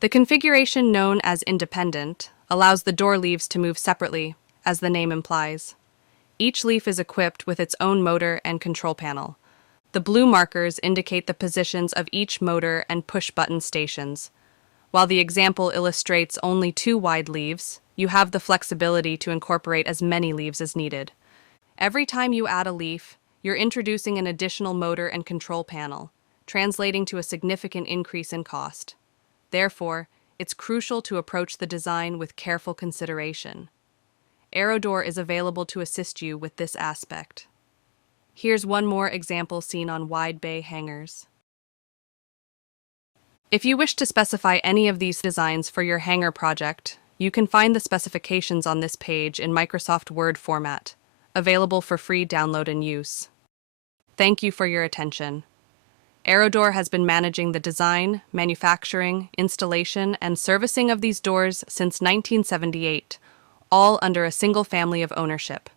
The configuration known as independent allows the door leaves to move separately, as the name implies. Each leaf is equipped with its own motor and control panel. The blue markers indicate the positions of each motor and push-button stations. While the example illustrates only 2 wide leaves, you have the flexibility to incorporate as many leaves as needed. Every time you add a leaf, you're introducing an additional motor and control panel, translating to a significant increase in cost. Therefore, it's crucial to approach the design with careful consideration. AeroDoor is available to assist you with this aspect. Here's one more example seen on wide bay hangars. If you wish to specify any of these designs for your hangar project, you can find the specifications on this page in Microsoft Word format, available for free download and use. Thank you for your attention. AeroDoor has been managing the design, manufacturing, installation, and servicing of these doors since 1978, all under a single family of ownership.